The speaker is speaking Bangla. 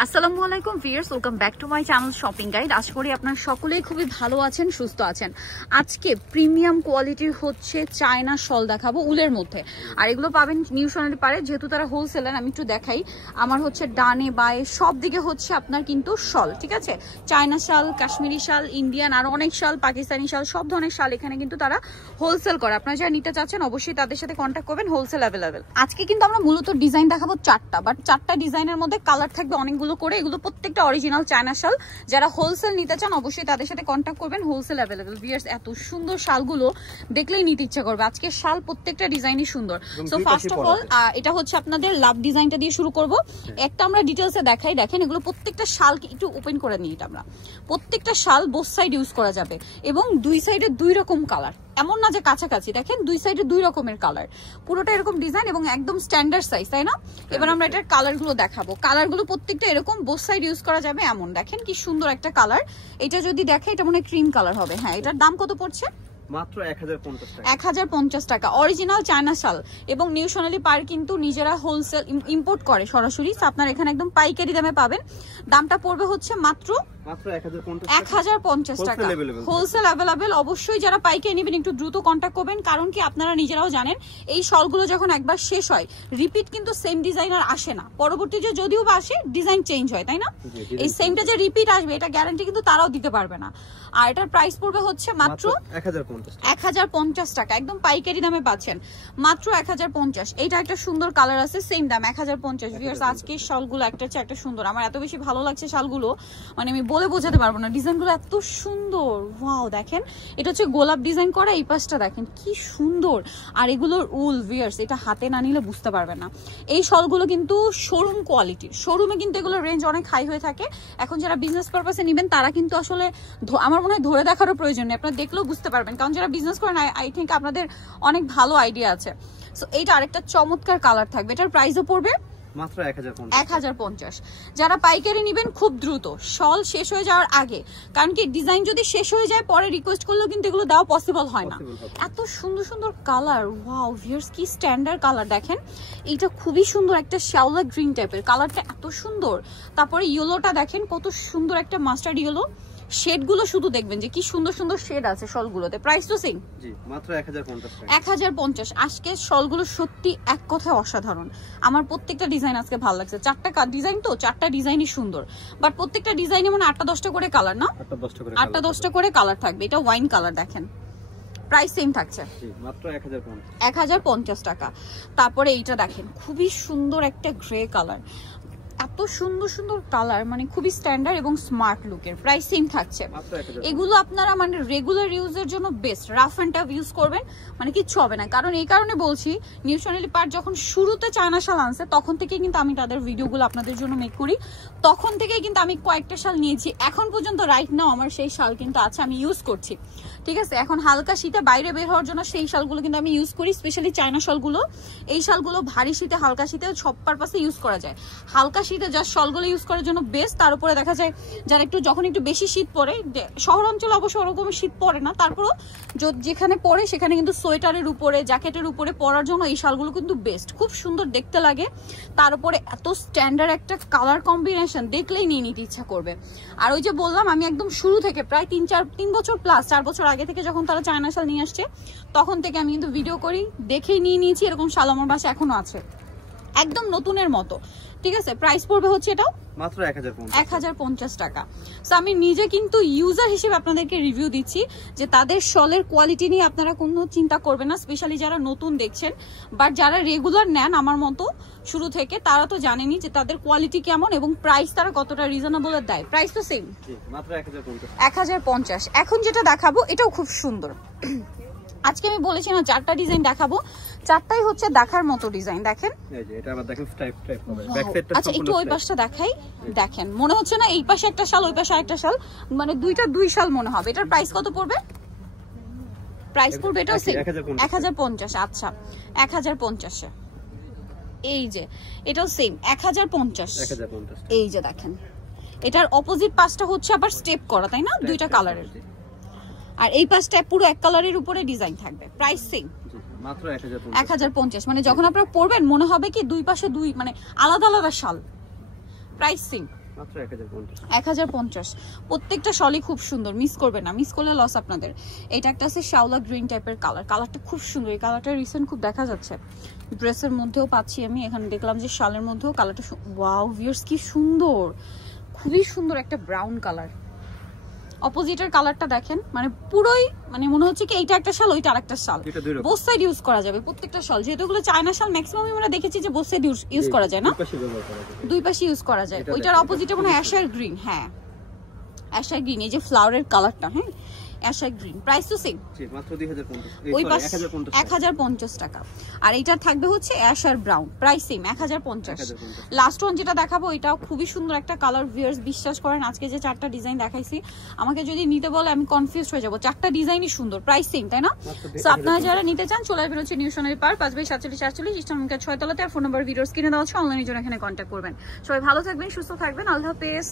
আসসালামু আলাইকুম viewers, welcome back to my channel shopping guide. আশা করি আপনারা সকলেই খুবই ভালো আছেন, সুস্থ আছেন। আজকে প্রিমিয়াম কোয়ালিটির হচ্ছে চায়না শল দেখাবো উলের মধ্যে, আর এগুলো পাবেন নিউ সোনালী পারে, যেহেতু তারা হোলসেলার। আমি একটু দেখাই, আমার হচ্ছে ডানে বায়ে সব দিকে হচ্ছে আপনার কিন্তু শল, ঠিক আছে? চায়না শাল, কাশ্মীরি শাল, ইন্ডিয়ান, আরো অনেক শাল, পাকিস্তানি শাল, সব ধরনের শাল এখানে কিন্তু তারা হোলসেল করে। আপনারা যারা নিতে চাচ্ছেন অবশ্যই তাদের সাথে কন্ট্যাক্ট করবেন, হোলসেল অ্যাভেলেবেল। আজকে কিন্তু আমরা মূলত ডিজাইন দেখাবো চারটা, বাট চারটা ডিজাইনের মধ্যে কালার থাকবে অনেকগুলো করে। এগুলো প্রত্যেকটা অরিজিনাল চায়না শাল। যারা হোলসেল নিতে চান অবশ্যই তাদের সাথে কন্ট্যাক্ট করবেন, হোলসেল অ্যাভেলেবেল। ভিউয়ার্স, এত সুন্দর শালগুলো দেখলেই নিতে ইচ্ছা করবে। আজকে শাল প্রত্যেকটা ডিজাইনই সুন্দর। সো ফার্স্ট অফ অল এটা হচ্ছে আপনাদের লাভ ডিজাইনটা দিয়ে শুরু করব। একটা আমরা ডিটেইলসে দেখাই। দেখেন, এগুলো প্রত্যেকটা শাল একটু ওপেন করে নিই। এটা আমরা প্রত্যেকটা শাল বোথ সাইড ইউজ করা যাবে, এবং দুই সাইডে দুই রকম কালার, এমন না যে কাছাকাছি। দেখেন দুই সাইডে দুই রকমের কালার, পুরোটা এরকম ডিজাইন এবং একদম স্ট্যান্ডার্ড সাইজ, তাই না? এবার আমরা এটার কালারগুলো দেখাবো। কালারগুলো প্রত্যেকটা এরকম বোথ সাইড ইউজ করা যাবে এমন। দেখেন কি সুন্দর একটা কালার। এটা যদি দেখে, এটা মনে হয় ক্রিম কালার হবে। হ্যাঁ, এটার দাম কত পড়ছে? মাত্র 1050 টাকা। 1050 টাকা। অরিজিনাল চায়না শাল, এবং নিউ সোনালী পার কিন্তু নিজেরা হোলসেল ইম্পোর্ট করে সরাসরি। আপনার এখানে একদম পাইকারি দামে পাবেন। দামটা পড়বে হচ্ছে মাত্র 1050 টাকা। Wholesale available. অবশ্যই যারা পাইকারি নেবেন একটু দ্রুত কন্ট্যাক্ট করবেন, কারণ কি আপনারা নিজেরাও জানেন এই শলগুলো যখন একবার শেষ হয় রিপিট কিন্তু সেম ডিজাইনার আসে না। পরবর্তীতে যদিও বা আসে ডিজাইন চেঞ্জ হয়, তাই না? এই সেমটা যে রিপিট আসবে এটা গ্যারান্টি কিন্তু তারাও দিতে পারবে না। আর এটার প্রাইস পড়বে হচ্ছে মাত্র 1050 টাকা। একদম পাইকারি দামে পাচ্ছেন মাত্র 1050। এইটা একটা সুন্দর কালার আছে, সেম দাম 1050। ভিউয়ার্স, আজকে শালগুলো একটা চেয়ে একটা সুন্দর। আমার এত বেশি ভালো লাগছে শালগুলো, মানে আমি বলে বোঝাতে পারবো না। ডিজাইনগুলো এত সুন্দর। ওয়াও, দেখেন এটা হচ্ছে গোলাপ ডিজাইন করা। এই পাশটা দেখেন কি সুন্দর। আর এগুলোর উল ভিউয়ার্স, এটা হাতে না নিলে বুঝতে পারবে না। এই শলগুলো কিন্তু শোরুম কোয়ালিটির। শোরুমে কিন্তু এগুলোর রেঞ্জ অনেক হাই হয়ে থাকে। এখন যারা বিজনেস পারপাসে নেবেন তারা কিন্তু আসলে আমার মনে হয় ধরে দেখারও প্রয়োজন নেই, আপনারা দেখলেও বুঝতে পারবেন, কারণ যারা বিজনেস করেন আই থিঙ্ক আপনাদের অনেক ভালো আইডিয়া আছে। সো এইটা আরেকটা চমৎকার কালার থাকবে। এটার প্রাইসও পড়বে মাত্র 1050। যারা পাইকারি নেবেন খুব দ্রুত, শল শেষ হয়ে যাওয়ার আগে, কারণ কি ডিজাইন যদি শেষ হয়ে যায় পরে রিকোয়েস্ট করলেও কিন্তু এগুলো দেওয়া পসিবল হয় না। এত সুন্দর সুন্দর কালার। ওয়াও ভিউয়ার্স, কি স্ট্যান্ডার্ড কালার। দেখেন এইটা খুবই সুন্দর, একটা শ্যাওলা গ্রিন টাইপের কালারটা, এত সুন্দর। তারপরে ইয়েলোটা দেখেন কত সুন্দর, একটা মাস্টার্ড ইয়েলো। শেডগুলো শুধু দেখবেন যে কি সুন্দর সুন্দর শেড আছে শলগুলোতে। প্রাইস তো সেম, জি মাত্র 1050 টাকা। 1050। আজকে শলগুলো সত্যি এক কথায় অসাধারণ। আমার প্রত্যেকটা ডিজাইন আজকে ভালো লাগছে। চারটা ডিজাইন তো, চারটা ডিজাইনই সুন্দর, বাট প্রত্যেকটা ডিজাইনে মানে 8টা-10টা করে কালার না, 8টা-10টা করে কালার থাকবে। এটা ওয়াইন কালার। দেখেন প্রাইস সেম থাকছে, জি মাত্র 1050 টাকা। তারপরে এইটা দেখেন খুবই সুন্দর একটা গ্রে কালার। এত সুন্দর সুন্দর কালার, মানে খুবই স্ট্যান্ডার্ড এবং স্মার্ট লুকের। প্রাইস সেম থাকছে। এগুলো আপনারা মানে রেগুলার ইউজের জন্য best. Rough and tough use করবেন মানে কিচ্ছু হবে না। কারণ এই কারণে বলছি, নিউ সোনালী পার যখন শুরুতে চায়না শাল আনছে তখন থেকেই কিন্তু আমি তাদের ভিডিওগুলো আপনাদের জন্য মেক করি। তখন থেকেই কিন্তু আমি কয়েকটা শাল নিয়েছি। এখন পর্যন্ত রাইট নাও আমার সেই শাল কিন্তু আছে, আমি ইউজ করছি, ঠিক আছে? এখন হালকা শীতে বাইরে বের হওয়ার জন্য সেই শালগুলো কিন্তু আমি ইউজ করি, স্পেশালি চায়না শালগুলো। এই শালগুলো ভারী শীতে, হালকা শীতে সব পারপাসে ইউজ করা যায়। হালকা শীতে যা শলগুলো ইউজ করার জন্য বেস্ট। তার উপরে দেখা যায় যারা একটু যখন একটু বেশি শীত পড়ে, শহর অঞ্চলে অবশ্য ওরকম শীত পড়ে না, তারপরও যেখানে পড়ে সেখানে কিন্তু সোয়েটারের উপরে, জ্যাকেটের উপরে পরার জন্য এই শালগুলো কিন্তু বেস্ট। খুব সুন্দর দেখতে লাগে। তার উপরে এত স্ট্যান্ডার্ড একটা কালার কম্বিনেশন, দেখলেই নিয়ে নিতে ইচ্ছা করবে। আর ওই যে বললাম, আমি একদম শুরু থেকে প্রায় 3 বছর প্লাস, 4 বছর আগে থেকে যখন তারা চায়না শাল নিয়ে আসছে তখন থেকে আমি কিন্তু ভিডিও করি, দেখেই নিয়ে নিয়েছি। এরকম শাল আমার বাসায় এখনো আছে, একদম নতুনের মতো, ঠিক আছে? প্রাইস পড়বে হচ্ছে এটাও মাত্র 1050 টাকা। সো আমি নিজে কিন্তু ইউজার হিসেবে আপনাদেরকে রিভিউ দিচ্ছি যে তাদের শলের কোয়ালিটি নিয়ে আপনারা কোনো চিন্তা করবেন না, স্পেশালি যারা নতুন দেখছেন। বাট যারা রেগুলার নেন আমার মতো শুরু থেকে, তারা তো জানেনই যে তাদের কোয়ালিটি কেমন এবং প্রাইস তারা কতটা রিজনেবল দেয়। প্রাইস তো সেম, মাত্র 1050। এখন যেটা দেখাবো এটাও খুব সুন্দর। আজকে আমি বলেছি না 4টা ডিজাইন দেখাবো, 4টাই হচ্ছে দেখার মতো ডিজাইন। দেখেন এটা আবার দেখেন স্ট্রাইপ হবে, ব্যাক সাইডটা। আচ্ছা একটু ওই পাশটা দেখাই। দেখেন মনে হচ্ছে না এই পাশে একটা শাল ওই পাশে আরেকটা শাল, মানে দুই শাল মনে হবে। এটার প্রাইস কত পড়বে? প্রাইস পড়বে এটাও সেম 1050। আচ্ছা 1050। এই যে এটাও সেম 1050। এই যে দেখেন এটার অপোজিট পাশটা হচ্ছে আবার স্টেপ করা, তাই না? দুইটা কালারের। আর এই পাশটা পুরো এক কালারের উপরে ডিজাইন থাকবে। প্রাইস সেম মাত্র 1050। মানে যখন আপনারা পরবেন মনে হবে কি দুই পাশে দুই মানে আলাদা আলাদা শাল। প্রাইস সেম মাত্র 1050 1050 প্রত্যেকটা শলই খুব সুন্দর, মিস করবে না, মিস করলে লস আপনাদের। এটা একটা আছে শাওলা গ্রিন টাইপের কালার, কালারটা খুব সুন্দর, এই কালারটা রিসেন্ট খুব দেখা যাচ্ছে, ড্রেসের মধ্যেও পাচ্ছি আমি, এখানে দেখলাম যে শালের মধ্যেও কালারটা, ওয়াও ভিউয়ার্স কি সুন্দর, খুবই সুন্দর একটা ব্রাউন কালার। অপোজিটের কালারটা দেখেন, মানে পুরোই মানে মনে হচ্ছে কি এইটা একটা শাল ওইটা আরেকটা শাল, বোথ সাইড ইউজ করা যাবে প্রত্যেকটা শাল, যেহেতু এগুলো চায়না শাল ম্যাক্সিমাম আমরা দেখেছি যে বোথ সাইড ইউজ করা যায় না, দুই পাশে ইউজ করা যায়। ওইটার অপোজিটে মনে হয় অ্যাশার গ্রিন, হ্যাঁ অ্যাশার গ্রিন, এই যে ফ্লাওয়ারের কালারটা, হ্যাঁ অ্যাশার গ্রিন, প্রাইস তো সেম মাত্র 2050 ওই পাশ 1050 টাকা। আর এইটা থাকবে হচ্ছে অ্যাশার brown, price same 1050। Last one যেটা দেখাবো এটাও খুবই সুন্দর একটা কালার, ভিউয়ার্স বিশ্বাস করেন আজকে যে 4টা ডিজাইন দেখাইছি আমাকে যদি নিতে বলে আমি কনফিউজ হয়ে যাব, 4টা ডিজাইনই সুন্দর, প্রাইস সেম তাই না? সো আপনারা যারা নিতে চান চলে আসবেন হচ্ছে নিউ সোনালী পার্ক 5/47 ইস্টার্ন 6 তলাতে, আর ফোন নাম্বার ভিডিওস কিনে দেওয়া হচ্ছে, অনলাইনের জন্য এখানে কন্ট্যাক্ট করবেন। সবাই ভালো থাকবেন, সুস্থ থাকবেন, আল্লাহ হাফেজ।